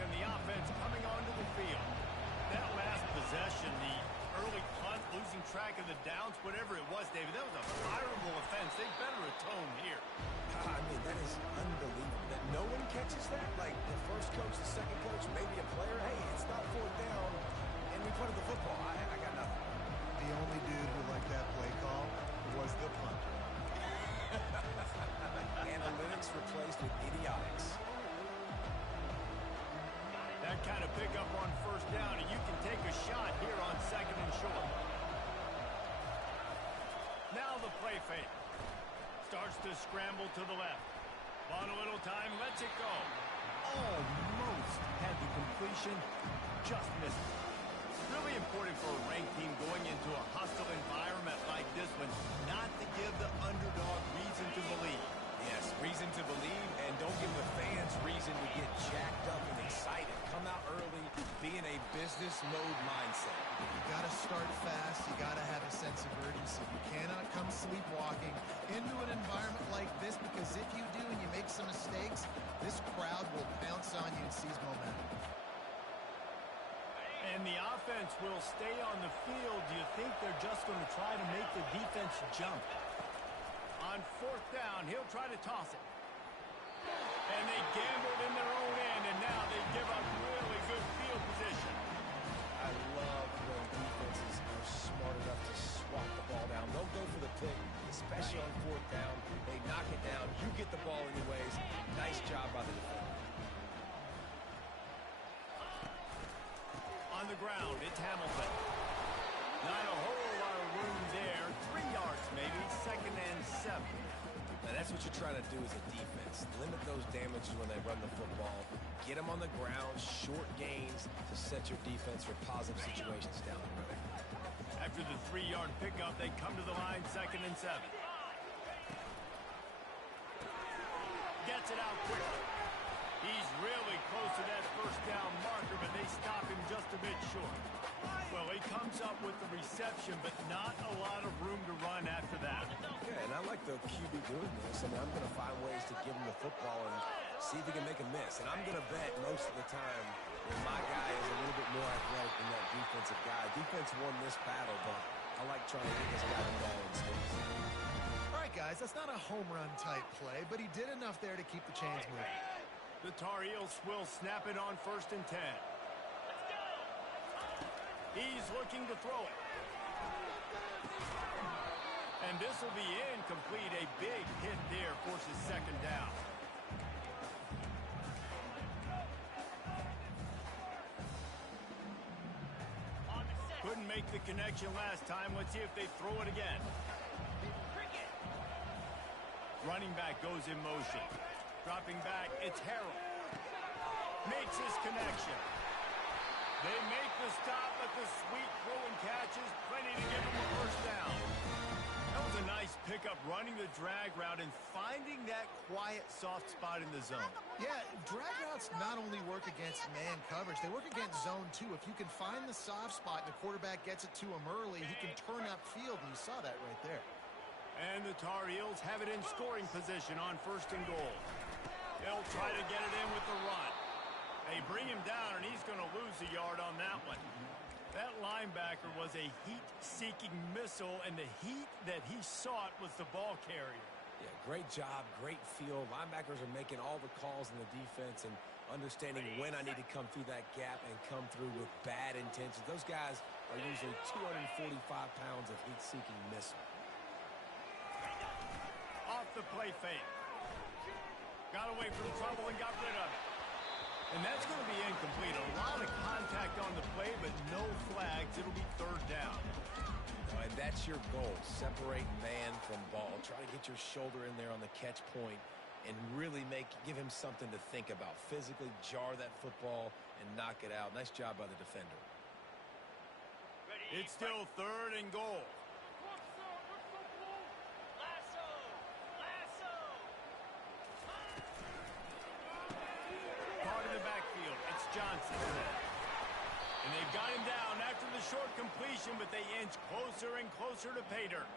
and the offense coming onto the field. That last possession, the early punt, losing track of the downs, whatever it was, David, that was a fireable offense. They better atone here. I mean, that is unbelievable that no one catches that. Like the first coach, the second coach, maybe a player. Hey, it's not fourth down, and we punted the football. I got nothing. The only dude who liked that play call was the punter. Analytics replaced with idiotics. That kind of pickup on first down, and you can take a shot here on second and short. Now the play fake. Starts to scramble to the left. On a little time, lets it go. Almost had the completion, just missed it. Really important for a ranked team going into a hostile environment like this one, not to give the underdog reason to believe. Yes, reason to believe, and don't give the fans reason to get jacked up and excited. Come out early, be in a business mode mindset. You got to start fast. You got to have a sense of urgency. You cannot come sleepwalking into an environment like this, because if you do and you make some mistakes, this crowd will pounce on you and seize momentum. And the offense will stay on the field. Do you think they're just going to try to make the defense jump? On fourth down, he'll try to toss it. And they gambled in their own end, and now they give up really good field position. I love when defenses are smart enough to swat the ball down. They'll go for the pick, especially on fourth down. They knock it down. You get the ball anyways. Nice job by the defender. On the ground, it's Hamilton. Not a whole lot of room there. 3 yards maybe, second and 7. Now that's what you're trying to do as a defense. Limit those damages when they run the football. Get them on the ground, short gains to set your defense for positive situations down the road. After the 3-yard pickup, they come to the line, second and 7. Gets it out quickly. He's really close to that first down marker, but they stop him just a bit short. Well, he comes up with the reception, but not a lot of room to run after that. Yeah, and I like the QB doing this. I mean, I'm going to find ways to give him the football and see if he can make a miss. And I'm going to bet most of the time that my guy is a little bit more athletic than that defensive guy. Defense won this battle, but I like trying to get this guy the ball in space. All right, guys, that's not a home run type play, but he did enough there to keep the chains moving. The Tar Heels will snap it on first and 10. He's looking to throw it. And this will be incomplete. A big hit there forces second down. Couldn't make the connection last time. Let's see if they throw it again. Running back goes in motion. Dropping back, it's Harold. Makes his connection. They make the stop, but the sweet throw and catch is plenty to give them a first down. That was a nice pickup, running the drag route and finding that quiet, soft spot in the zone. Yeah, drag routes not only work against man coverage, they work against zone too. If you can find the soft spot and the quarterback gets it to him early, he can turn upfield, and you saw that right there. And the Tar Heels have it in scoring position on first and goal. They'll try to get it in with the run. They bring him down, and he's going to lose a yard on that one. That linebacker was a heat-seeking missile, and the heat that he sought was the ball carrier. Yeah, great job, great feel. Linebackers are making all the calls in the defense and understanding when I need to come through that gap and come through with bad intentions. Those guys are usually 245 pounds of heat-seeking missile. Off the play fake. Got away from trouble and got rid of it. And that's going to be incomplete. A lot of contact on the play, but no flags. It'll be third down. And that's your goal. Separate man from ball. Try to get your shoulder in there on the catch point and really give him something to think about. Physically jar that football and knock it out. Nice job by the defender. It's still third and goal. Part of the backfield. It's Johnson. And they've got him down after the short completion, but they inch closer and closer to pay dirt.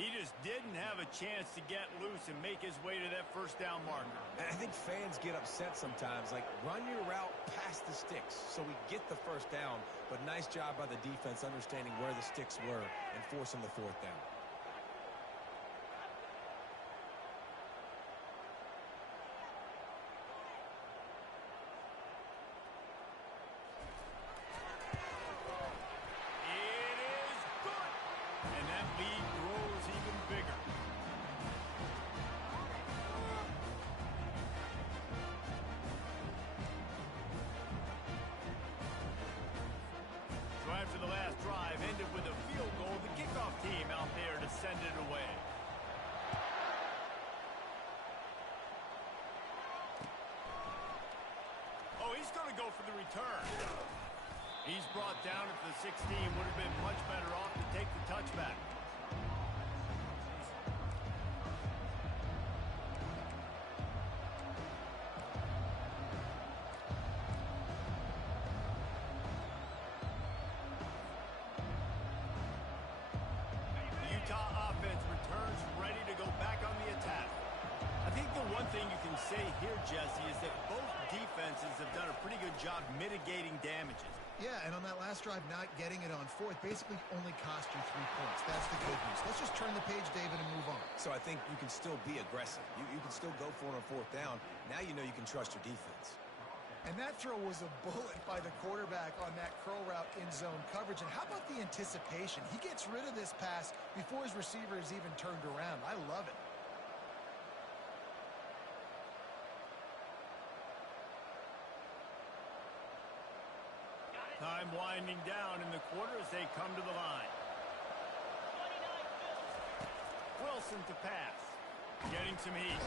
He just didn't have a chance to get loose and make his way to that first down marker. And I think fans get upset sometimes, like run your route past the sticks so we get the first down, but nice job by the defense understanding where the sticks were and forcing the fourth down. After the last drive ended with a field goal, the kickoff team out there to send it away. Oh, he's going to go for the return. He's brought down at the 16. Would have been much better off to take the touchback. Jesse, is that both defenses have done a pretty good job mitigating damages. Yeah, and on that last drive, not getting it on fourth basically only cost you 3 points. That's the good news. Let's just turn the page, David, and move on. So I think you can still be aggressive. You can still go for it on fourth down. Now you know you can trust your defense. And that throw was a bullet by the quarterback on that curl route in zone coverage. And how about the anticipation? He gets rid of this pass before his receiver is even turned around. I love it. Time winding down in the quarter as they come to the line. Wilson to pass. Getting some heat.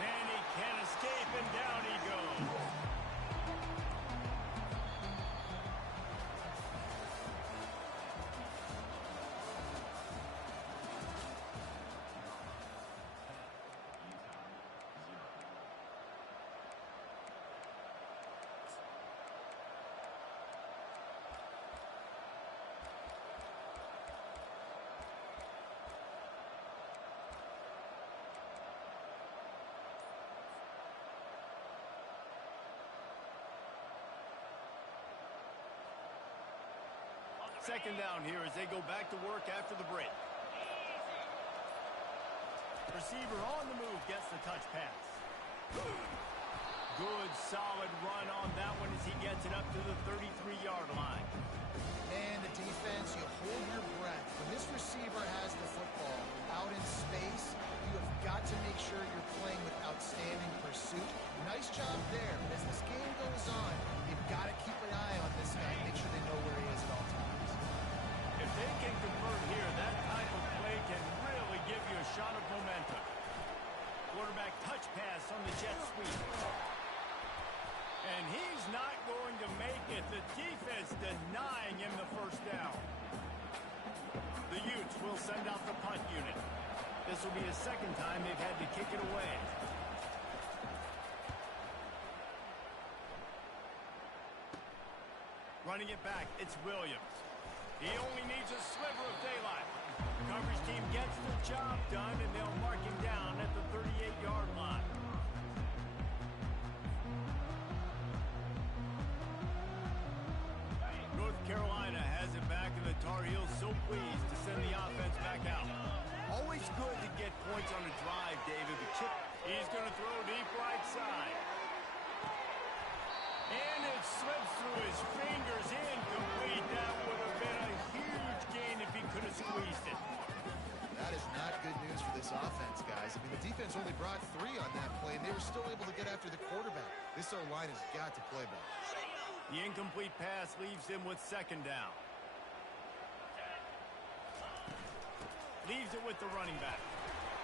And he can't escape, and down he goes. Second down here as they go back to work after the break. Receiver on the move gets the touch pass. Good, solid run on that one as he gets it up to the 33-yard line. And the defense, you hold your breath. When this receiver has the football out in space, you have got to make sure you're playing with outstanding pursuit. Nice job there. But as this game goes on, you've got to keep an eye on this guy and make sure they know where he is at all times. If they can convert here, that type of play can really give you a shot of momentum. Quarterback touch pass on the jet sweep. And he's not going to make it. The defense denying him the first down. The Utes will send out the punt unit. This will be the second time they've had to kick it away. Running it back, it's Williams. He only needs a sliver of daylight. The coverage team gets the job done, and they'll mark him down at the 38-yard line. North Carolina has it back, and the Tar Heels so pleased to send the offense back out. Always good to get points on a drive, David. But Chip, he's going to throw deep right side. And it slips through his fingers, incomplete. That would have been a huge gain if he could have squeezed it. That is not good news for this offense, guys. I mean, the defense only brought 3 on that play, and they were still able to get after the quarterback. This O-line has got to play better. The incomplete pass leaves him with second down. Leaves it with the running back.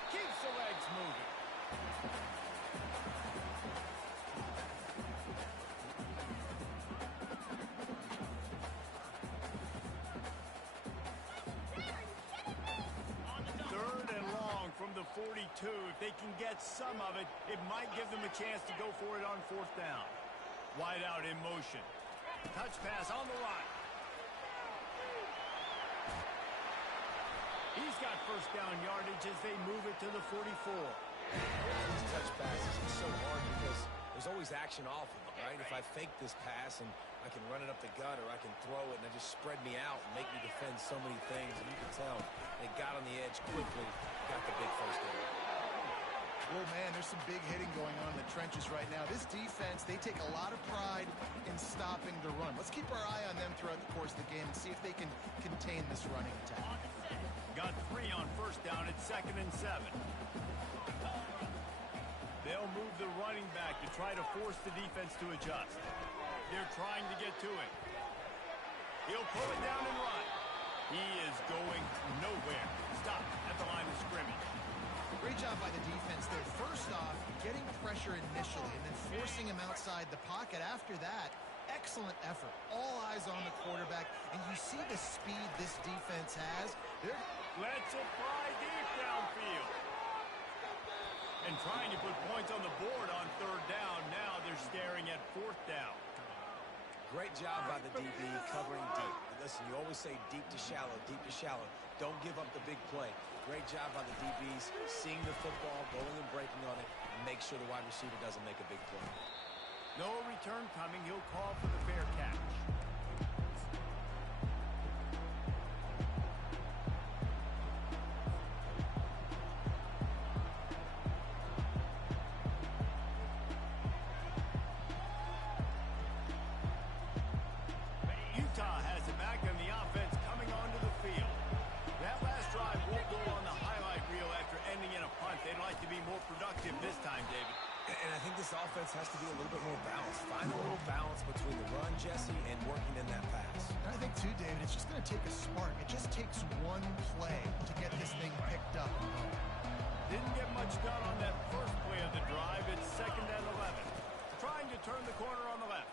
Keeps the legs moving. Third and long from the 42. If they can get some of it, it might give them a chance to go for it on fourth down. Wide out in motion. Touch pass on the line. He's got first down yardage as they move it to the 44. These touch passes, it's so hard because there's always action off of it, right? If I fake this pass and I can run it up the gut or I can throw it and it just spread me out and make me defend so many things. And you can tell they got on the edge quickly, got the big first down. Well, man, there's some big hitting going on in the trenches right now. This defense, they take a lot of pride in stopping the run. Let's keep our eye on them throughout the course of the game and see if they can contain this running attack. Got 3 on first down. It's 2nd and 7. They'll move the running back to try to force the defense to adjust. They're trying to get to him. He'll pull it down and run. He is going nowhere. Stop at the line of scrimmage. Great job by the defense there. First off, getting pressure initially and then forcing him outside the pocket. After that, excellent effort. All eyes on the quarterback. And you see the speed this defense has. Let's it fly deep downfield. And trying to put points on the board on 3rd down. Now they're staring at 4th down. Great job by the DB covering deep. Listen, you always say deep to shallow, deep to shallow. Don't give up the big play. Great job by the DBs, seeing the football, going and breaking on it, and make sure the wide receiver doesn't make a big play. No return coming. He'll call for the fair catch. Utah has it back and the offense coming onto the field. That last drive won't go on the highlight reel after ending in a punt. They'd like to be more productive this time, David. And I think this offense has to be a little bit more balanced. Find a little balance between the run, Jesse, and working in that pass. And I think, too, David, it's just going to take a spark. It just takes one play to get this thing picked up and going. Didn't get much done on that first play of the drive. It's 2nd and 11. Trying to turn the corner on the left.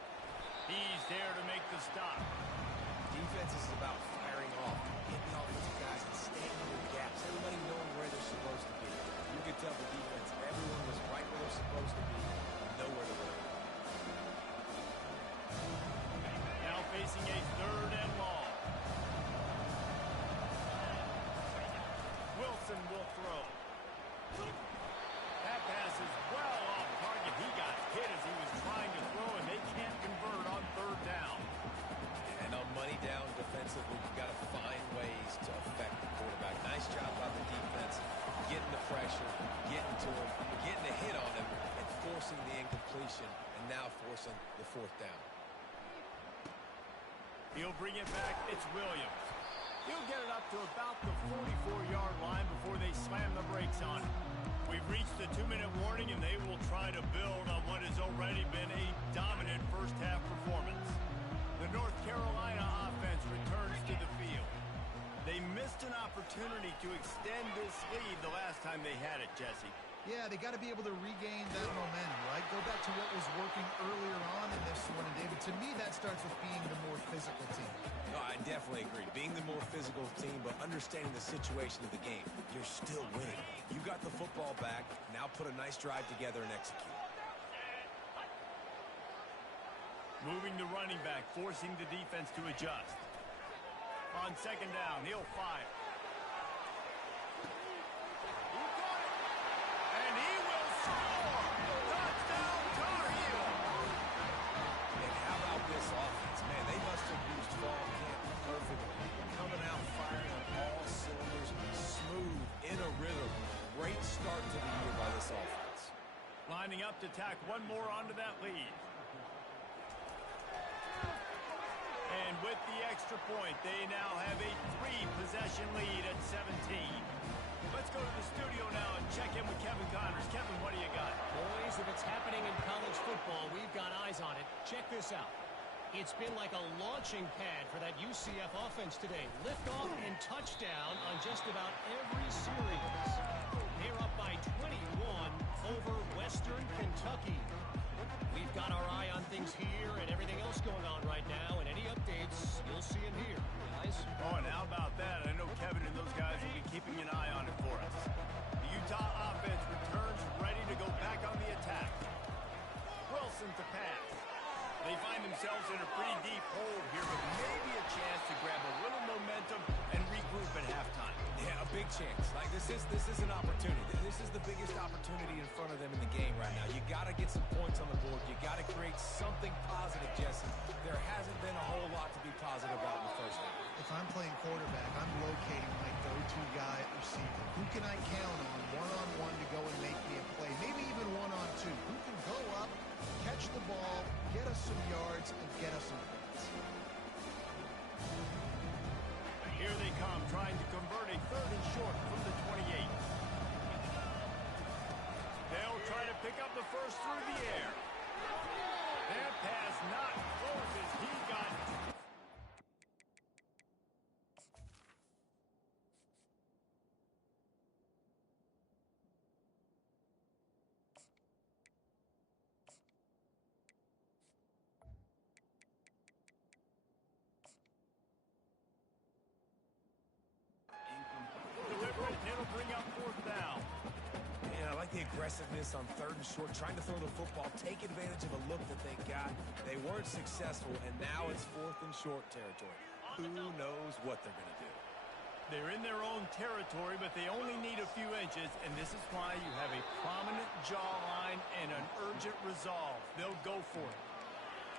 He's there to make the stop. Defense is about firing off, hitting the offensive guys and staying in their gaps. Everybody knowing where they're supposed to be. You could tell the defense, everyone was right where they're supposed to be, nowhere to go. Now facing a 3rd and long. Wilson will throw. That pass is well off target. He got hit as he was trying to throw, and they can't convert on 3rd down. And on money down defensively, you've got to find ways to affect the quarterback. Nice job by the defense, getting the pressure, getting to him, getting a hit on him, and forcing the incompletion, and now forcing the 4th down. He'll bring it back. It's Williams. He'll get it up to about the 44-yard line before they slam the brakes on it. We've reached the 2-minute warning, and they will try to build on what has already been a dominant first-half performance. The North Carolina offense returns to the field. They missed an opportunity to extend this lead the last time they had it, Jesse. Yeah, they got to be able to regain that momentum, right? Go back to what was working earlier on in this one. And, David, to me, that starts with being the more physical team. No, I definitely agree. Being the more physical team, but understanding the situation of the game. You're still winning. You got the football back. Now put a nice drive together and execute. Moving the running back, forcing the defense to adjust. On 2nd down, he'll fire. He got it! And he will score! Touchdown, Tar Heel! And how about this offense? Man, they must have used fall camp perfectly. Coming out, firing on all cylinders, smooth, in a rhythm. Great start to the year by this offense. Lining up to tack one more onto that lead. And with the extra point, they now have a 3-possession lead at 17. Let's go to the studio now and check in with Kevin Connors. Kevin, what do you got? Boys, if it's happening in college football, we've got eyes on it. Check this out. It's been like a launching pad for that UCF offense today. Liftoff and touchdown on just about every series. They're up by 21 over Western Kentucky. We've got our eye on things here and everything else going on right now, and any updates you'll see in here, guys. Oh, and how about that? I know Kevin and those guys will be keeping an eye on it for us. The Utah offense returns ready to go back on the attack. Wilson to pass. They find themselves themselves in a pretty deep hole here, but maybe a chance to grab a little momentum and regroup at halftime. Yeah, a big chance. Like, this is an opportunity. This is the biggest opportunity in front of them in the game right now. You got to get some points on the board. You got to create something positive, Jesse. There hasn't been a whole lot to be positive about in the first half. If I'm playing quarterback, I'm locating my go-to guy at receiver. Who can I count on one-on-one to go and make me a play? Maybe even one-on-two. Who can go up, catch the ball, get us some yards, and get us some points? Here they come, trying to convert a 3rd and short from the 28. They'll try to pick up the first through the air. That pass not close as he got. Deliberate, and it'll bring up 4th down. Yeah, I like the aggressiveness on 3rd and short, trying to throw the football, take advantage of a look that they got. They weren't successful, and now it's 4th and short territory. Who knows what they're going to do? They're in their own territory, but they only need a few inches, and this is why you have a prominent jawline and an urgent resolve. They'll go for it.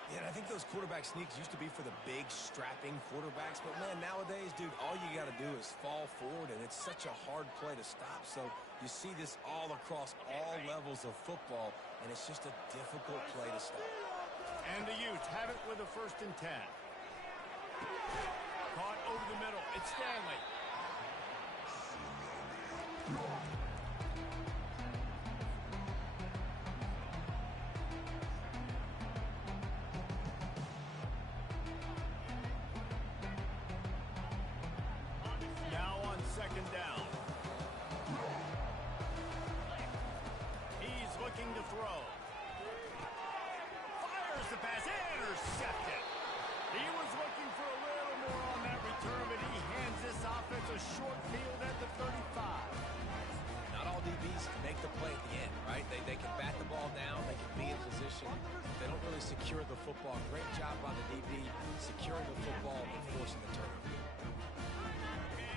Yeah, and I think those quarterback sneaks used to be for the big, strapping quarterbacks. But, man, nowadays, dude, all you got to do is fall forward, and it's such a hard play to stop. So you see this all across all levels of football, and it's just a difficult play to stop. And the Utes have it with a 1st and 10. Caught over the middle. It's Stanley. Now on 2nd down. He's looking to throw. Fires the pass. Intercepted. He was looking for a little more on that return, but he hands this offense a short field at the 35. Not all DBs can make the play at the end, right? They can bat the ball down. They can be in position. They don't really secure the football. Great job by the DB securing the football and forcing the turnover.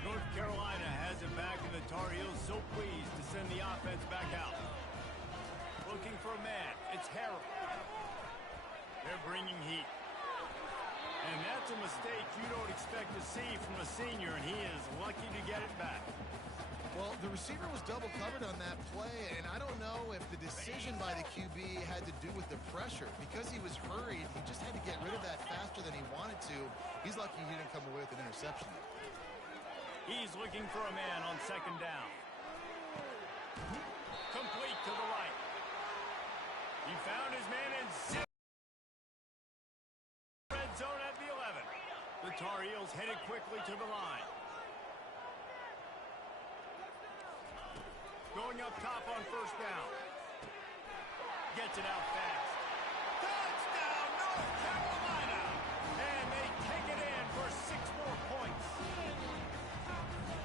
North Carolina has it back, and the Tar Heels so pleased to send the offense back out. Looking for a man. It's Harrell. They're bringing heat. And that's a mistake you don't expect to see from a senior, and he is lucky to get it back. Well, the receiver was double covered on that play, and I don't know if the decision by the QB had to do with the pressure. Because he was hurried, he just had to get rid of that faster than he wanted to. He's lucky he didn't come away with an interception. He's looking for a man on 2nd down. Complete to the right. He found his man in zip. Red zone at the 11. The Tar Heels headed quickly to the line. Going up top on 1st down. Gets it out fast. Touchdown, North Carolina! And they take it in for 6 more points.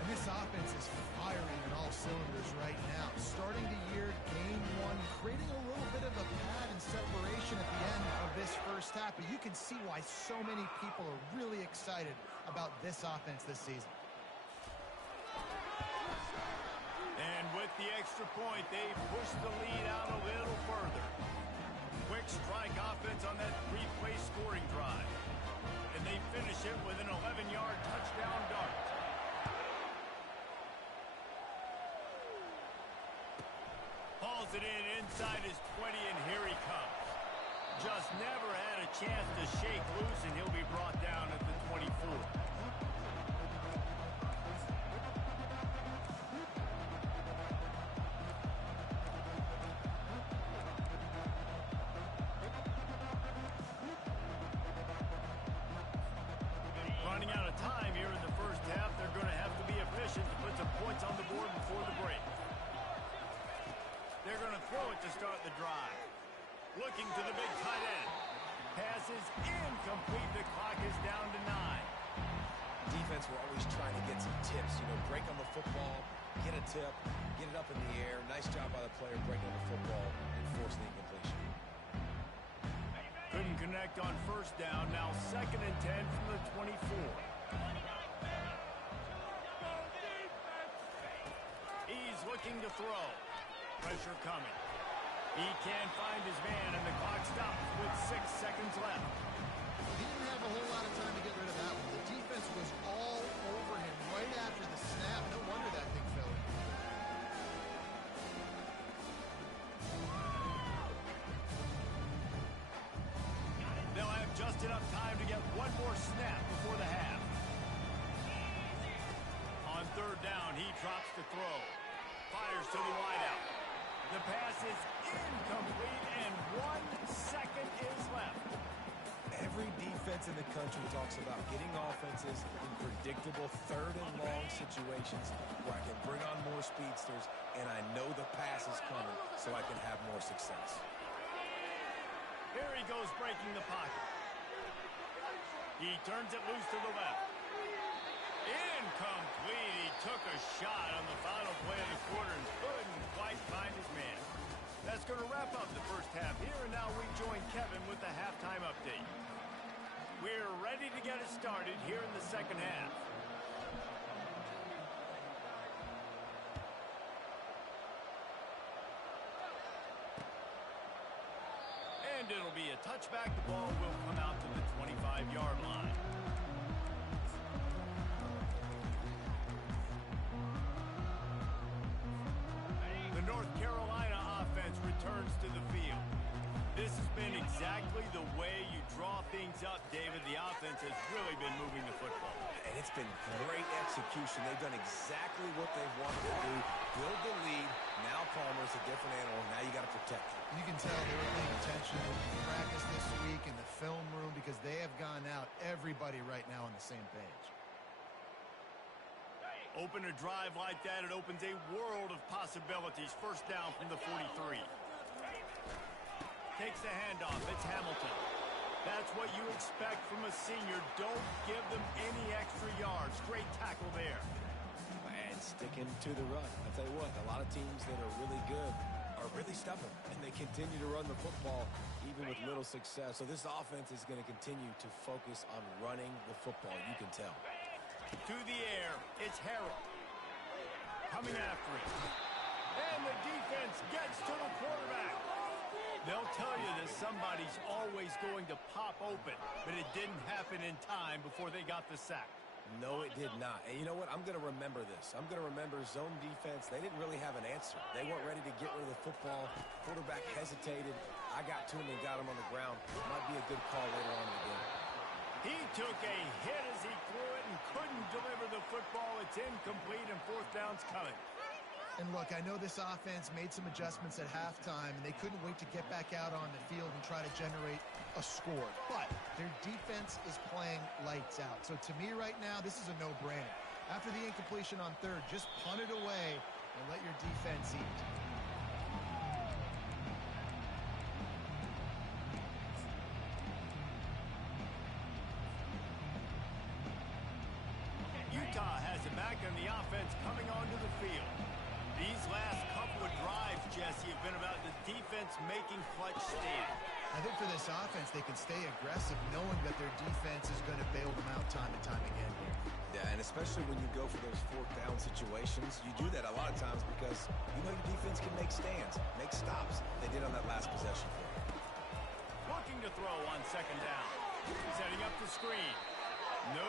And this offense is firing on all cylinders right now. Starting the year, game 1, creating a little bit of a pad and separation at the end of this first half. But you can see why so many people are really excited about this offense this season. And with the extra point, they push the lead out a little further. Quick strike offense on that 3-play scoring drive. And they finish it with an 11-yard touchdown dart. Hauls it in inside his 20, and here he comes. Just never had a chance to shake loose, and he'll be brought down at the 24. Running out of time here in the first half. They're going to have to be efficient to put some points on the board before the break. They're going to throw it to start the drive. Looking to the big tight end. Pass is incomplete. The clock is down to 9. Defense were always trying to get some tips. You know, break on the football, get a tip, get it up in the air. Nice job by the player breaking on the football and forcing the incompletion. Couldn't connect on first down. Now 2nd and 10 from the 24. He's looking to throw. Pressure coming. He can't find his man, and the clock stops with 6 seconds left. He didn't have a whole lot of time to get rid of that one. The defense was all over him right after the snap. No wonder that thing fell in. They'll have just enough time to get one more snap before the half. On 3rd down, he drops to throw. Fires to the wideout. The pass is incomplete, and 1 second is left. Every defense in the country talks about getting offenses in predictable 3rd and long situations where I can bring on more speedsters and I know the pass is coming so I can have more success. Here he goes breaking the pocket. He turns it loose to the left. Incomplete. He took a shot on the final play of the quarter and couldn't quite find his man. That's going to wrap up the first half here, and now we join Kevin with the halftime update. We're ready to get it started here in the second half. And it'll be a touchback. The ball will come out to the 25-yard line. The North Carolina offense returns to the field. This has been exactly the way you draw things up, David. The offense has really been moving the football. And it's been great execution. They've done exactly what they've wanted to do. Build the lead. Now Palmer's a different animal. Now you got to protect him. You can tell they were paying attention in practice this week in the film room because they have gone out, everybody right now on the same page. Open a drive like that, it opens a world of possibilities. First down from the 43. Takes the handoff. It's Hamilton. That's what you expect from a senior. Don't give them any extra yards. Great tackle there. And sticking to the run. I'll tell you what, a lot of teams that are really good are really stubborn, and they continue to run the football even with little success. So this offense is going to continue to focus on running the football. You can tell. To the air, it's Harrell. Coming after it. And the defense gets to the quarterback. They'll tell you that somebody's always going to pop open, but it didn't happen in time before they got the sack. No, it did not. And you know what? I'm going to remember this. I'm going to remember zone defense. They didn't really have an answer. They weren't ready to get rid of the football. Quarterback hesitated. I got to him and got him on the ground. Might be a good call later on in the game. He took a hit as he threw it and couldn't deliver the football. It's incomplete, and 4th down's coming. And look, I know this offense made some adjustments at halftime, and they couldn't wait to get back out on the field and try to generate a score. But their defense is playing lights out. So to me right now, this is a no-brainer. After the incompletion on 3rd, just punt it away and let your defense eat. Utah has it back, and the offense coming onto the field. These last couple of drives, Jesse, have been about the defense making clutch stands. I think for this offense, they can stay aggressive knowing that their defense is going to bail them out time and time again here. Yeah, and especially when you go for those 4th down situations, you do that a lot of times because you know your defense can make stands, make stops. They did on that last possession for you. Looking to throw on 2nd down. Setting up the screen. No,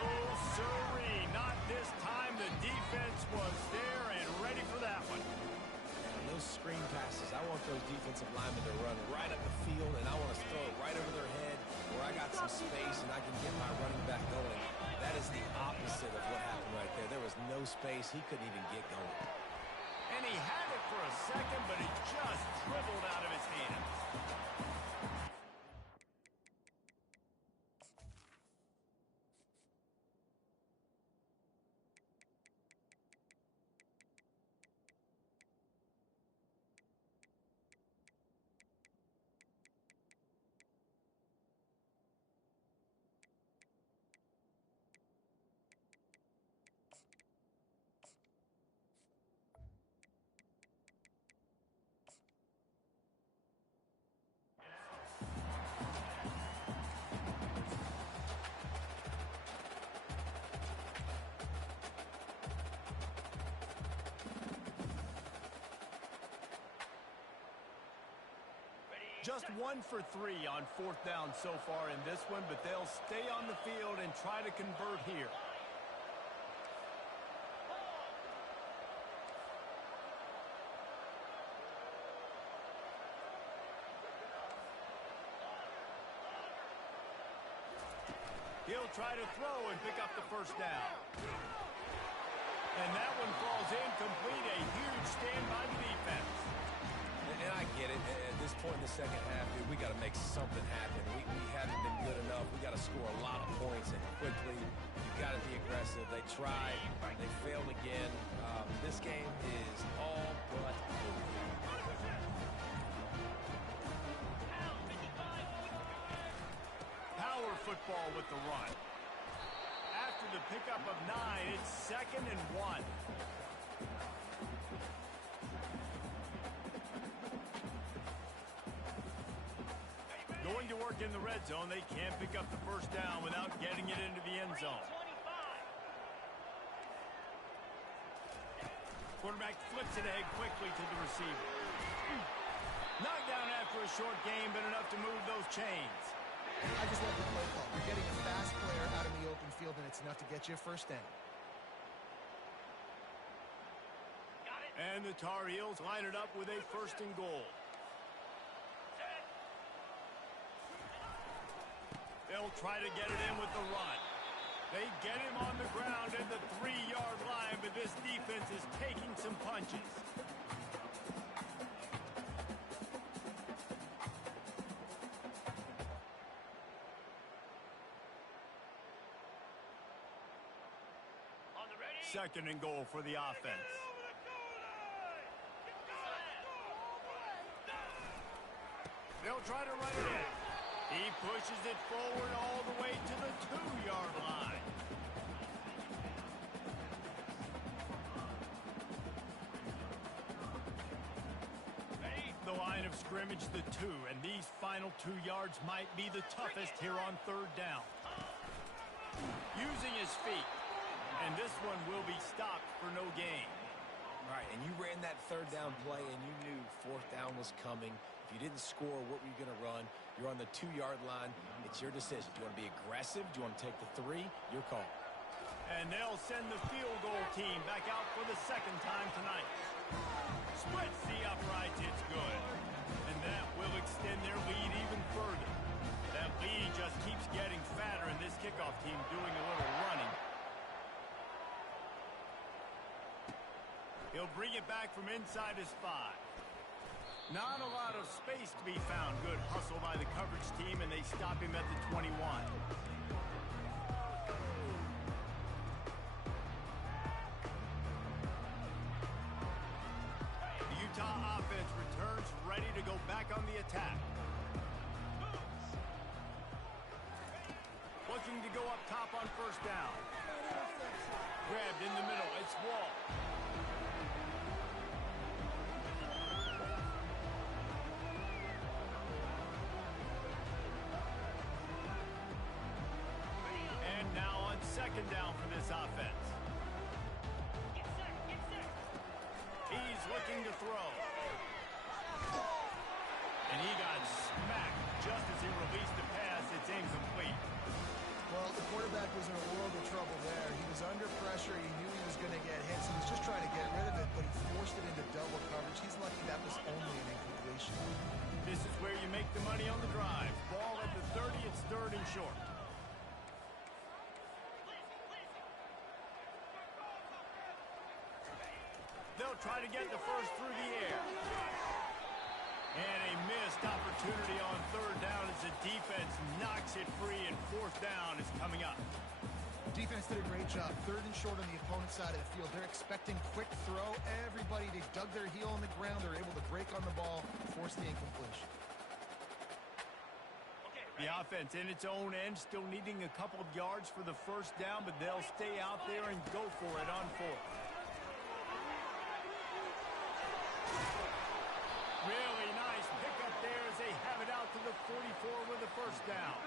sirree. Not this time. The defense was there and ready for that one. And those screen passes, I want those defensive linemen to run right up the field, and I want to throw it right over their head where I got some space and I can get my running back going. That is the opposite of what happened right there. There was no space. He couldn't even get going. And he had it for a second, but it just dribbled out of his hands. Just 1 for 3 on 4th down so far in this one, but they'll stay on the field and try to convert here. He'll try to throw and pick up the first down. And that one falls incomplete. A huge stand by the defense. And I get it. At this point in the second half, dude, we got to make something happen. We haven't been good enough. We got to score a lot of points and quickly. You got to be aggressive. They tried. They failed again. This game is all but over. Power football with the run. After the pickup of 9, it's 2nd and 1. Going to work in the red zone. They can't pick up the first down without getting it into the end zone. Quarterback flips it ahead quickly to the receiver. Knocked down after a short game, but enough to move those chains. I just love the play call. You're getting a fast player out in the open field, and it's enough to get you a first down. And the Tar Heels line it up with a 1st and goal. They'll try to get it in with the run. They get him on the ground at the 3-yard line, but this defense is taking some punches. Second and goal for the offense. They'll try to run it in. He pushes it forward all the way to the 2-yard line. The line of scrimmage, the 2, and these final 2 yards might be the toughest here on 3rd down. Using his feet. And this one will be stopped for no gain. Right, and you ran that 3rd down play, and you knew 4th down was coming. If you didn't score, what were you going to run? You're on the 2-yard line. It's your decision. Do you want to be aggressive? Do you want to take the 3? Your call. And they'll send the field goal team back out for the 2nd time tonight. Splits the uprights. It's good. And that will extend their lead even further. That lead just keeps getting fatter, and this kickoff team doing a little running. He'll bring it back from inside his 5. Not a lot of space to be found. Good hustle by the coverage team, and they stop him at the 21. The Utah offense returns ready to go back on the attack. Looking to go up top on 1st down. Grabbed in the middle. It's Wall. Second down for this offense. He's looking to throw. And he got smacked just as he released the pass. It's incomplete. Well, the quarterback was in a world of trouble there. He was under pressure. He knew he was going to get hit, so he was just trying to get rid of it, but he forced it into double coverage. He's lucky that was only an incompletion. This is where you make the money on the drive. Ball at the 30. It's 3rd and short. They'll try to get the first through the air. And a missed opportunity on 3rd down as the defense knocks it free, and 4th down is coming up. Defense did a great job. 3rd and short on the opponent's side of the field. They're expecting quick throw. Everybody, they dug their heel on the ground. They're able to break on the ball, force the incompletion. The offense in its own end, still needing a couple of yards for the first down, but they'll stay out there and go for it on 4th. Really nice pickup there as they have it out to the 44 with the first down.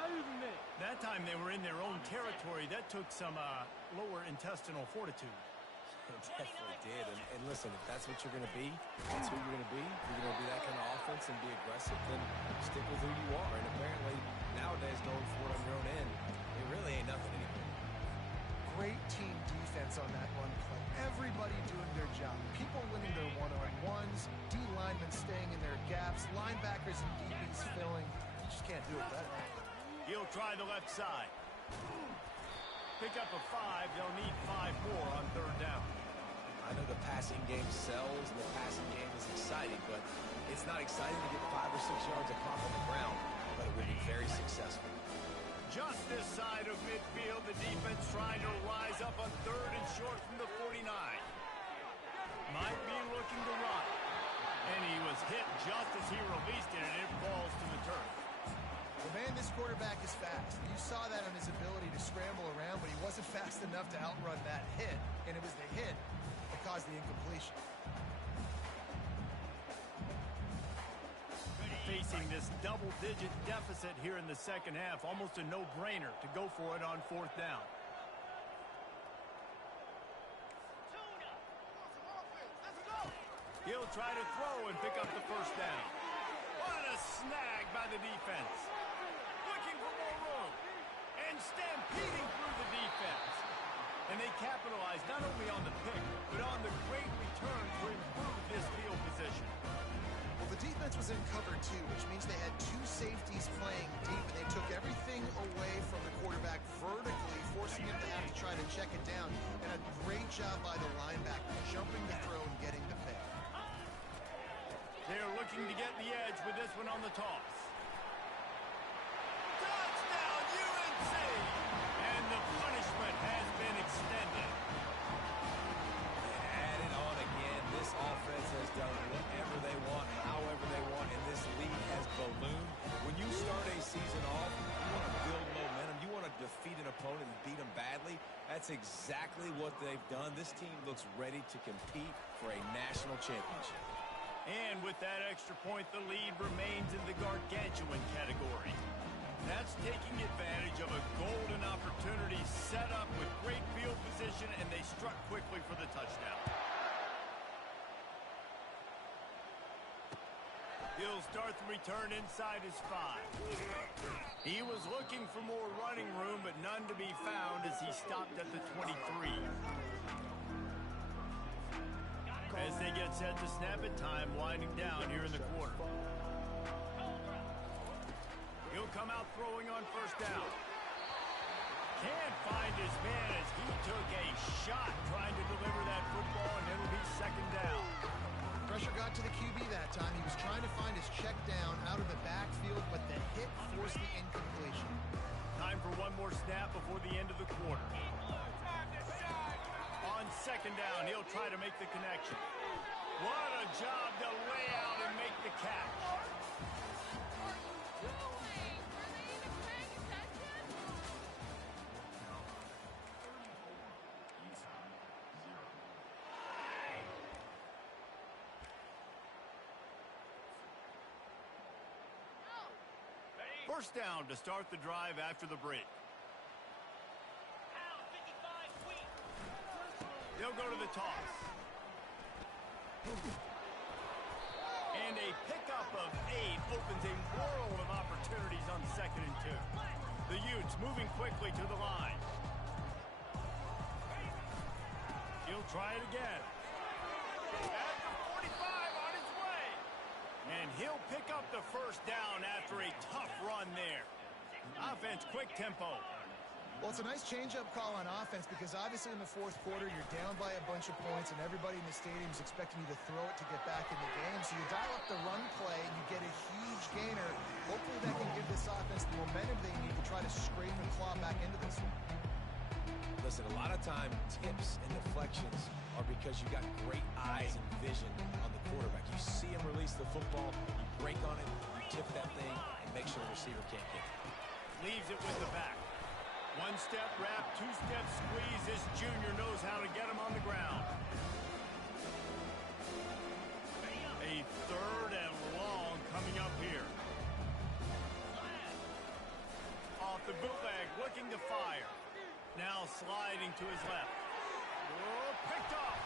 That time they were in their own territory. That took some lower intestinal fortitude. Definitely did. And listen, if that's what you're going to be, that's who you're going to be. If you're going to be that kind of offense and be aggressive, then stick with who you are. And apparently, nowadays, going for it on your own end, it really ain't nothing anymore. Great team defense on that run play. Everybody doing their job. People winning their one-on-ones, D linemen staying in their gaps, linebackers and DBs filling. You just can't do it better. He'll try the left side. Pick up a 5. They'll need 5 more on third down. I know the passing game sells and the passing game is exciting, but it's not exciting to get 5 or 6 yards a pop on the ground, but it will be very successful. Just this side of midfield, the defense trying to rise up on third and short from the 49. Might be looking to run. And he was hit just as he released it, and it falls to the turf. Well, man, this quarterback is fast. You saw that on his ability to scramble around, but he wasn't fast enough to outrun that hit, and it was the hit that caused the incompletion. Facing this double-digit deficit here in the second half, almost a no-brainer to go for it on fourth down. He'll try to throw and pick up the first down. What a snag by the defense. Looking for more room. And stampeding through the defense. And they capitalize not only on the pick, but on the great return to improve this field position. Well, the defense was in cover two, which means they had 2 safeties playing deep, and they took everything away from the quarterback vertically, forcing him to have to try to check it down. And a great job by the linebacker, jumping the throw and getting the pick. They're looking to get the edge with this one on the toss. Touchdown, UNC! And the punishment has been extended. And add it on again. This offense has done whatever they want, however they want, and this lead has ballooned. When you start a season off, you want to build momentum. You want to defeat an opponent and beat them badly. That's exactly what they've done. This team looks ready to compete for a national championship. And with that extra point, the lead remains in the gargantuan category. That's taking advantage of a golden opportunity set up with great field position, and they struck quickly for the touchdown. He'll start the return inside his 5. He was looking for more running room, but none to be found as he stopped at the 23. As they get set to snap it, time winding down here in the quarter. He'll come out throwing on first down. Can't find his man as he took a shot trying to deliver that football, and it'll be second down. Pressure got to the QB that time. He was trying to find his check down out of the backfield, but the hit forced the incompletion. Time for one more snap before the end of the quarter. On second down, he'll try to make the connection. What a job to lay out and make the catch. First down to start the drive after the break. They'll go to the toss. And a pickup of 8 opens a world of opportunities on second and 2. The Utes moving quickly to the line. He'll try it again. At the 45 on his way. And he'll pick up the first down after a tough run there. Offense, quick tempo. Well, it's a nice change-up call on offense because obviously in the fourth quarter, you're down by a bunch of points and everybody in the stadium is expecting you to throw it to get back in the game. So you dial up the run play and you get a huge gainer. Hopefully that can give this offense the momentum they need to try to scrape and claw back into this one. Listen, a lot of time, tips and deflections are because you got great eyes and vision on the quarterback. You see him release the football, you break on it, you tip that thing, and make sure the receiver can't get it. Leaves it with the back. One-step wrap, two-step squeeze. This junior knows how to get him on the ground. A third and long coming up here. Off the bootleg, looking to fire. Now sliding to his left. Oh, picked off.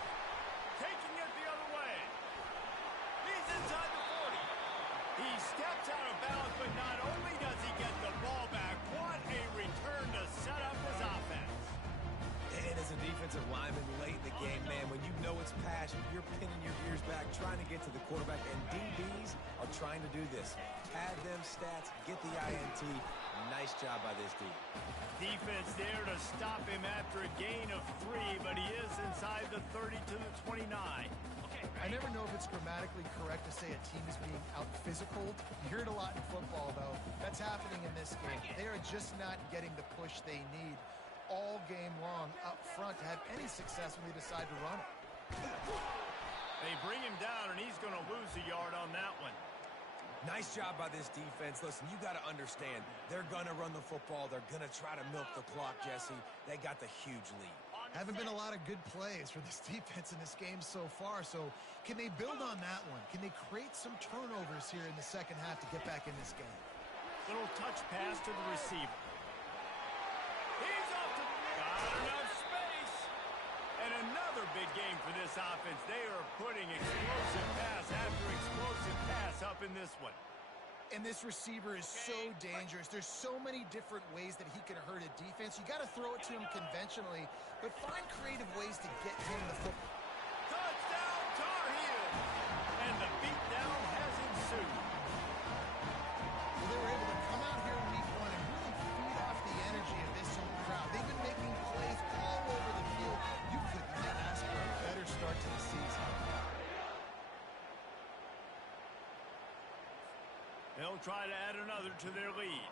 steps out of bounds, but not only does he get the ball back, what a return to set up his offense. And as a defensive lineman late in the game, man, when you know it's passion, you're pinning your ears back, trying to get to the quarterback, and DBs are trying to do this. Pad them stats, get the INT. Nice job by this D. Defense there to stop him after a gain of 3, but he is inside the 30 to the 29. I never know if it's grammatically correct to say a team is being out-physical. You hear it a lot in football, though. That's happening in this game. They are just not getting the push they need all game long up front to have any success when they decide to run it. They bring him down, and he's going to lose a yard on that one. Nice job by this defense. Listen, you got to understand, they're going to run the football. They're going to try to milk the clock, Jesse. They got the huge lead. Haven't been a lot of good plays for this defense in this game so far, so can they build on that one? Can they create some turnovers here in the second half to get back in this game? Little touch pass to the receiver. He's off to got enough space. And another big game for this offense. They are putting explosive pass after explosive pass up in this one. And this receiver is so dangerous. There's so many different ways that he can hurt a defense. You got to throw it to him conventionally, but find creative ways to get him the football. Touchdown, Tar Heels! And the beatdown has ensued. Well, they were able to come out here in week 1 and really feed off the energy of this home crowd. They've been making plays all over the field. You could not ask for a better start to the season. They'll try to add another to their lead.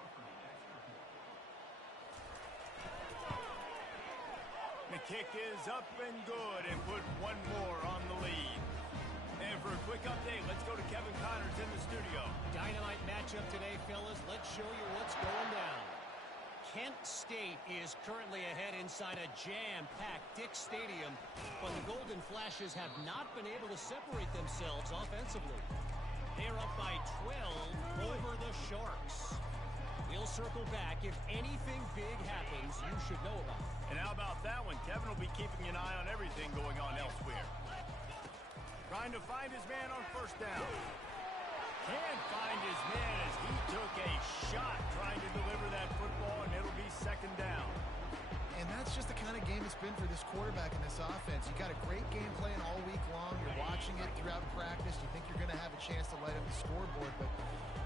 The kick is up and good and put one more on the lead. And for a quick update, let's go to Kevin Connors in the studio. Dynamite matchup today, fellas. Let's show you what's going down. Kent State is currently ahead inside a jam-packed Dick Stadium, but the Golden Flashes have not been able to separate themselves offensively. They're up by 12 over the Sharks. We'll circle back. If anything big happens, you should know about it. And how about that one? Kevin will be keeping an eye on everything going on elsewhere. Trying to find his man on first down. Can't find his man as he took a shot trying to deliver that football, and it'll be second down. And that's just the kind of game it's been for this quarterback in this offense. You got a great game plan all week long. You're watching it throughout practice. You think you're going to have a chance to light up the scoreboard, but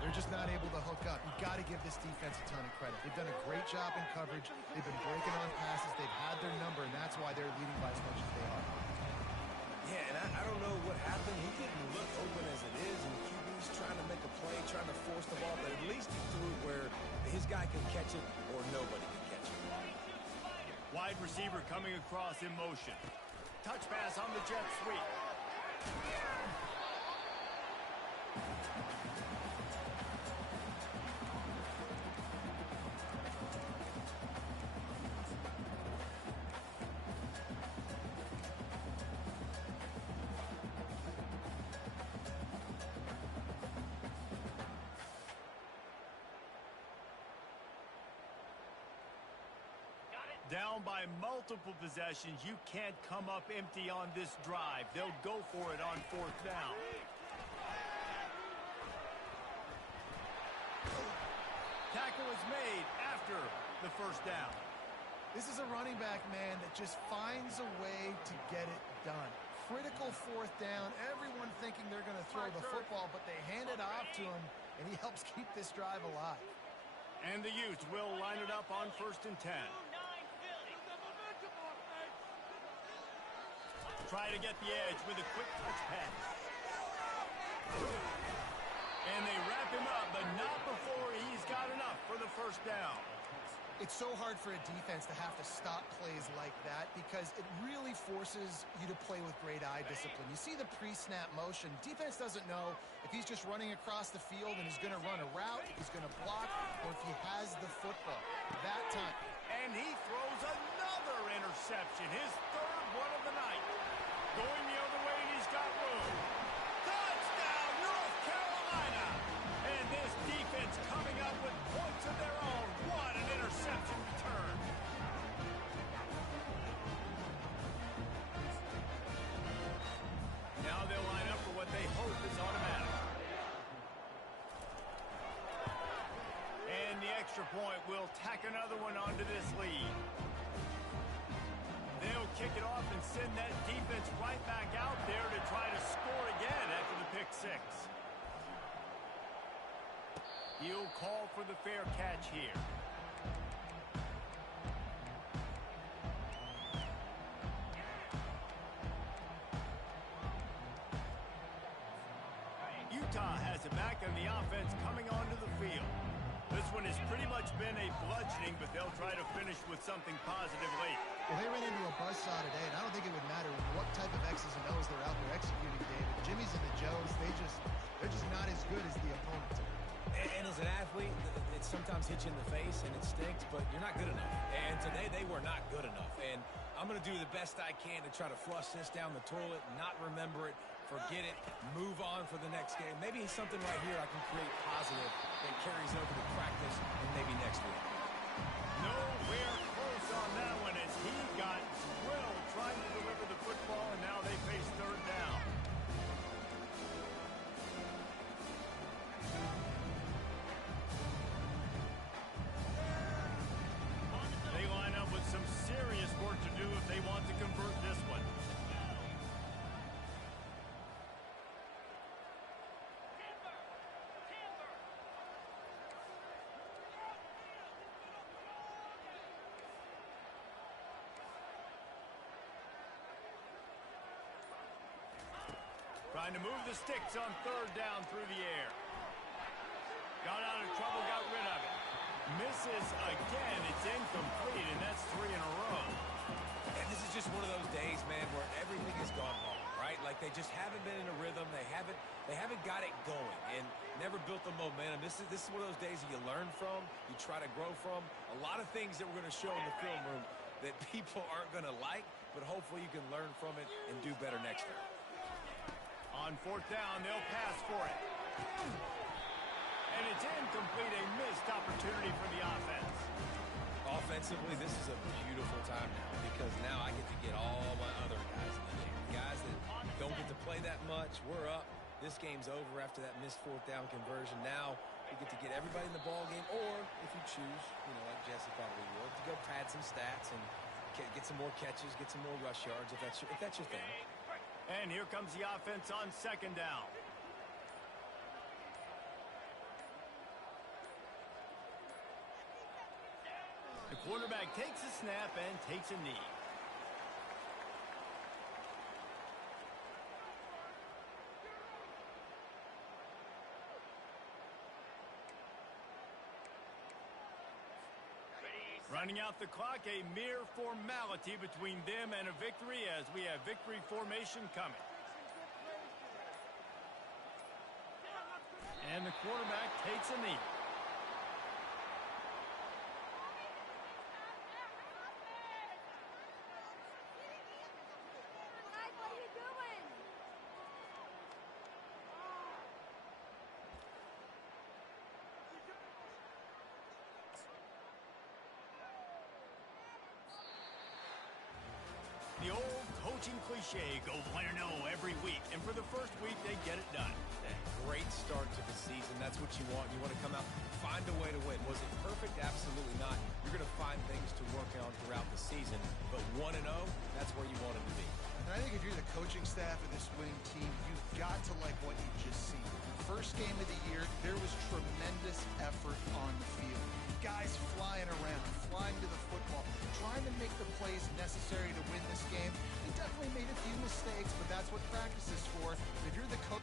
they're just not able to hook up. You've got to give this defense a ton of credit. They've done a great job in coverage. They've been breaking on passes. They've had their number, and that's why they're leading by as much as they are. Yeah, and I don't know what happened. He didn't look open as it is, and the QB's trying to make a play, trying to force the ball, but at least he threw it where his guy can catch it or nobody can catch it. Wide receiver coming across in motion. Touch pass on the jet sweep. Down by multiple possessions. You can't come up empty on this drive. They'll go for it on fourth down. Tackle is made after the first down. This is a running back, man, that just finds a way to get it done. Critical fourth down. Everyone thinking they're going to throw the football, but they hand it off to him, and he helps keep this drive alive. And the Utes will line it up on 1st and 10. Try to get the edge with a quick touch pass. And they wrap him up, but not before he's got enough for the first down. It's so hard for a defense to have to stop plays like that because it really forces you to play with great eye discipline. You see the pre-snap motion. Defense doesn't know if he's just running across the field and he's going to run a route, if he's going to block, or if he has the football. That time. And he throws another interception, his third one of the night. Going the other way, and he's got room. Touchdown, North Carolina! And this defense coming up with points of their own. What an interception return. Now they'll line up for what they hope is automatic. extra point will tack another one onto this lead. They'll kick it off and send that defense right back out there to try to score again after the pick six. He'll call for the fair catch here. Utah has it back on the offense coming onto the field. This one has pretty much been a bludgeoning, but they'll try to finish with something positive late. Well, they ran into a buzzsaw today, and I don't think it would matter what type of X's and O's they're out there executing, David. Jimmy's and the Joes, they're just not as good as the opponent today. And as an athlete, it sometimes hits you in the face and it stinks, but you're not good enough. And today they were not good enough. And I'm going to do the best I can to try to flush this down the toilet, not remember it, forget it, move on for the next game. Maybe something right here I can create positive that carries over to practice and maybe next week. Nowhere close on that one as he got drilled trying to deliver the football, and now they face third down. They line up with some serious work to do if they want to convert this one. Trying to move the sticks on third down through the air. Got out of trouble, got rid of it. Misses again. It's incomplete, and that's 3 in a row. And this is just one of those days, man, where everything has gone wrong, right? Like they just haven't been in a rhythm. They haven't got it going and never built the momentum. This is one of those days that you learn from, you try to grow from. A lot of things that we're going to show in the film room that people aren't going to like, but hopefully you can learn from it and do better next time. On fourth down, they'll pass for it. And it's incomplete, a missed opportunity for the offense. Offensively, this is a beautiful time now because now I get to get all my other guys in the game. Guys that don't get to play that much, we're up. This game's over after that missed fourth down conversion. Now we get to get everybody in the ball game, or if you choose, like Jesse probably would, to go pad some stats and get some more catches, get some more rush yards if that's your thing. And here comes the offense on second down. The quarterback takes a snap and takes a knee. Running out the clock, a mere formality between them and a victory as we have victory formation coming. And the quarterback takes a knee. The old coaching cliche, go 1-0 every week. And for the first week, they get it done. Great start to the season. That's what you want. You want to come out, find a way to win. Was it perfect? Absolutely not. You're going to find things to work on throughout the season. But 1-0, that's where you want it to be. And I think if you're the coaching staff of this winning team, you've got to like what you just seen. First game of the year, there was tremendous effort on the field. Guys flying around, flying to the football, trying to make the plays necessary to win this game. They definitely made a few mistakes, but that's what practice is for. If you're the coach...